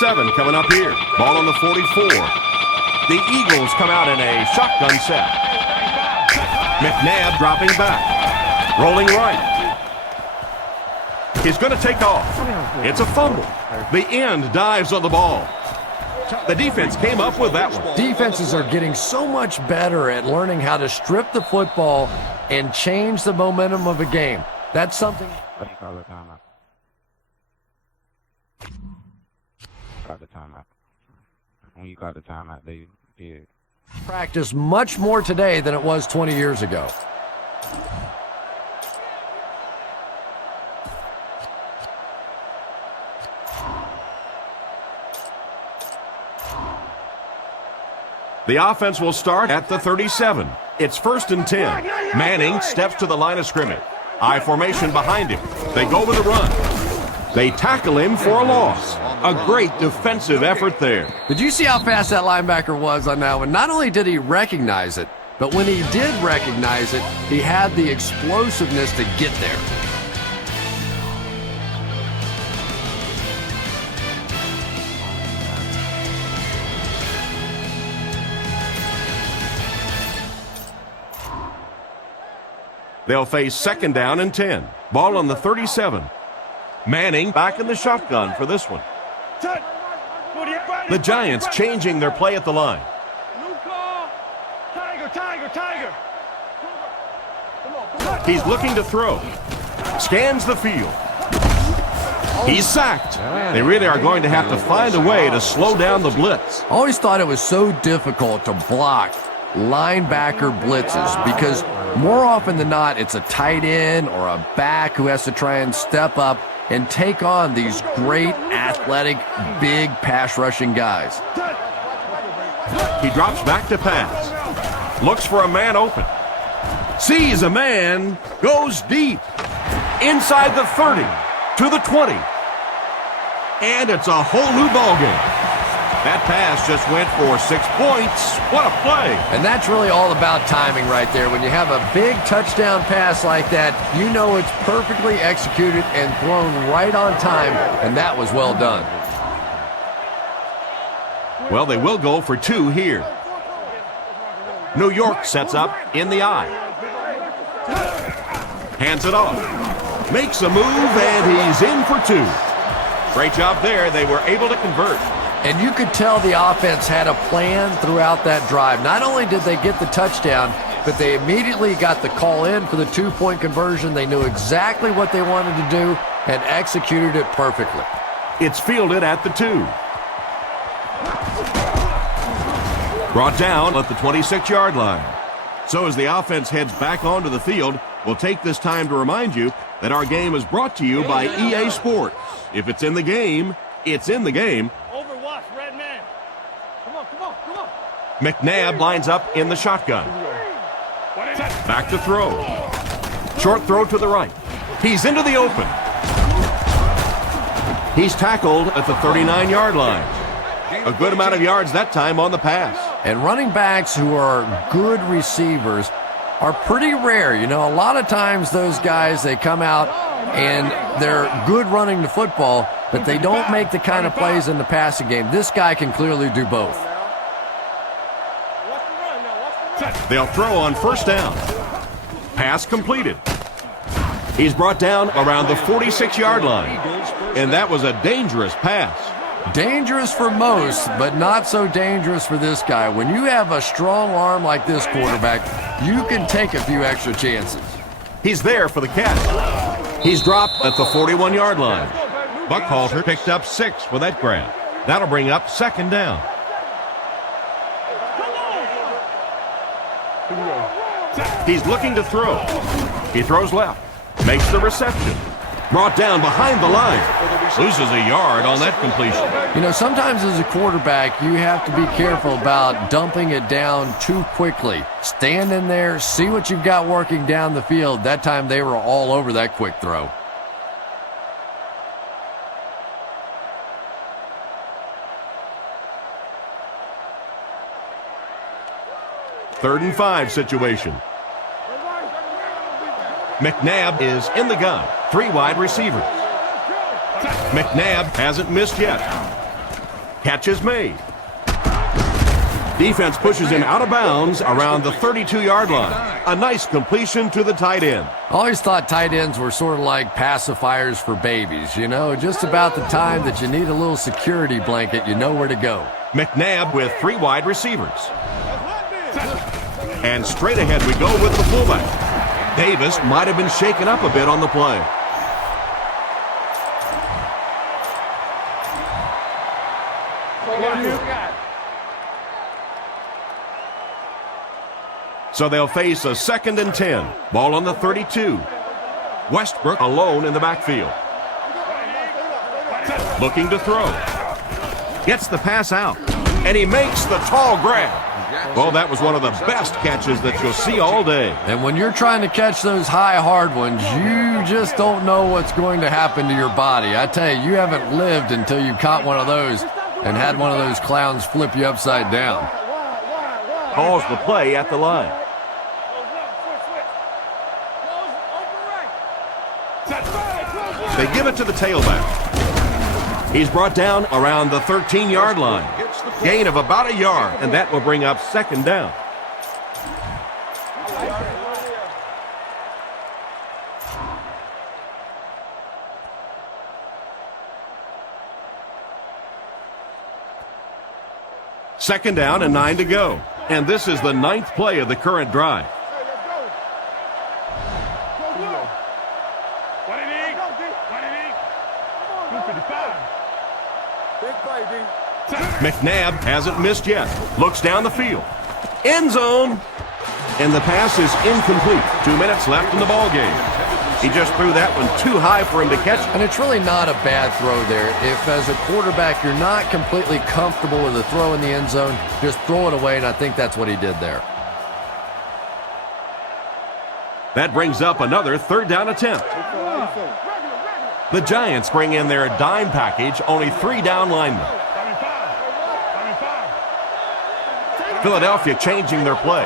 7 coming up here. Ball on the 44. The Eagles come out in a shotgun set. McNabb dropping back. Rolling right. He's going to take off. It's a fumble. The end dives on the ball. The defense came up with that one. Defenses are getting so much better at learning how to strip the football and change the momentum of a game. That's something. What do you call the timeout? Got the timeout. When you got the timeout, they did. Practice much more today than it was 20 years ago. The offense will start at the 37. It's 1st and 10. Manning steps to the line of scrimmage. I formation behind him. They go with a run. They tackle him for a loss. A great defensive effort there. Did you see how fast that linebacker was on that one? Not only did he recognize it, but when he did recognize it, he had the explosiveness to get there. They'll face 2nd down and 10. Ball on the 37. Manning back in the shotgun for this one. The Giants changing their play at the line. He's looking to throw. Scans the field. He's sacked. They really are going to have to find a way to slow down the blitz. Always thought it was so difficult to block linebacker blitzes because more often than not, it's a tight end or a back who has to try and step up and take on these great athletic, big pass rushing guys. He drops back to pass. Looks for a man open. Sees a man. Goes deep. Inside the 30. To the 20. And it's a whole new ballgame. That pass just went for 6 points. What a play. And that's really all about timing right there. When you have a big touchdown pass like that, you know it's perfectly executed and thrown right on time, and that was well done. Well, they will go for 2 here. New York sets up in the eye. Hands it off. Makes a move, and he's in for 2. Great job there. They were able to convert. And you could tell the offense had a plan throughout that drive. Not only did they get the touchdown, but they immediately got the call in for the 2-point conversion. They knew exactly what they wanted to do and executed it perfectly. It's fielded at the 2. Brought down at the 26-yard line. So as the offense heads back onto the field, we'll take this time to remind you that our game is brought to you by EA Sports. If it's in the game, it's in the game. McNabb lines up in the shotgun. Back to throw. Short throw to the right. He's into the open. He's tackled at the 39-yard line. A good amount of yards that time on the pass. And running backs who are good receivers are pretty rare. You know, a lot of times those guys, they come out and they're good running the football, but they don't make the kind of plays in the passing game. This guy can clearly do both. They'll throw on 1st down. Pass completed. He's brought down around the 46-yard line. And that was a dangerous pass. Dangerous for most, but not so dangerous for this guy. When you have a strong arm like this quarterback, you can take a few extra chances. He's there for the catch. He's dropped at the 41-yard line. Buckhalter picked up 6 with that grab. That'll bring up 2nd down. He's looking to throw. He throws left. Makes the reception. Brought down behind the line. Loses a yard on that completion. You know, sometimes as a quarterback, you have to be careful about dumping it down too quickly. Stand in there, see what you've got working down the field. That time they were all over that quick throw. Third and 5 situation. McNabb is in the gun. 3 wide receivers. McNabb hasn't missed yet. Catch is made. Defense pushes him out of bounds around the 32-yard line. A nice completion to the tight end. I always thought tight ends were sort of like pacifiers for babies. You know, just about the time that you need a little security blanket, you know where to go. McNabb with 3 wide receivers. And straight ahead we go with the fullback. Davis might have been shaken up a bit on the play. So they'll face a 2nd and 10. Ball on the 32. Westbrook alone in the backfield. Looking to throw. Gets the pass out. And he makes the tall grab. Well, that was one of the best catches that you'll see all day. And when you're trying to catch those high, hard ones, you just don't know what's going to happen to your body. I tell you, you haven't lived until you caught one of those and had one of those clowns flip you upside down. Calls the play at the line. They give it to the tailback. He's brought down around the 13-yard line. Gain of about a yard, and that will bring up 2nd down. Second down and 9 to go. And this is the 9th play of the current drive. McNabb hasn't missed yet. Looks down the field. End zone. And the pass is incomplete. 2 minutes left in the ball game. He just threw that one too high for him to catch. And it's really not a bad throw there. If, as a quarterback, you're not completely comfortable with a throw in the end zone, just throw it away, and I think that's what he did there. That brings up another 3rd down attempt. The Giants bring in their dime package, only 3 down linemen. Philadelphia changing their play.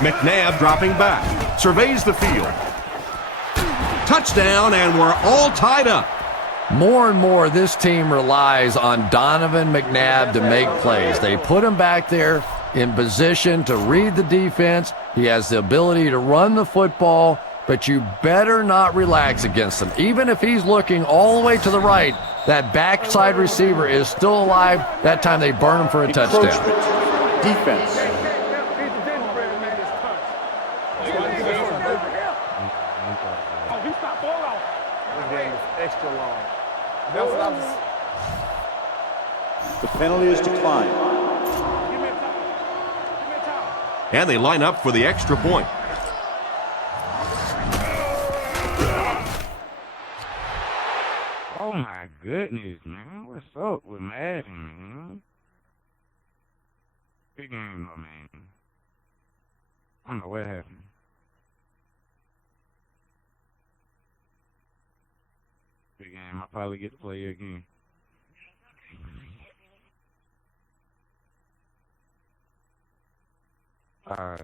McNabb dropping back. Surveys the field. Touchdown, and we're all tied up. More and more, this team relies on Donovan McNabb to make plays. They put him back there in position to read the defense. He has the ability to run the football, but you better not relax against him. Even if he's looking all the way to the right, that backside receiver is still alive. That time they burn him for a touchdown. Defense. The penalty is declined. And they line up for the extra point. Oh my goodness, man. What's up with Madden, man? Big game, though, man. I don't know what happened. Big game. I'll probably get to play again. Alright.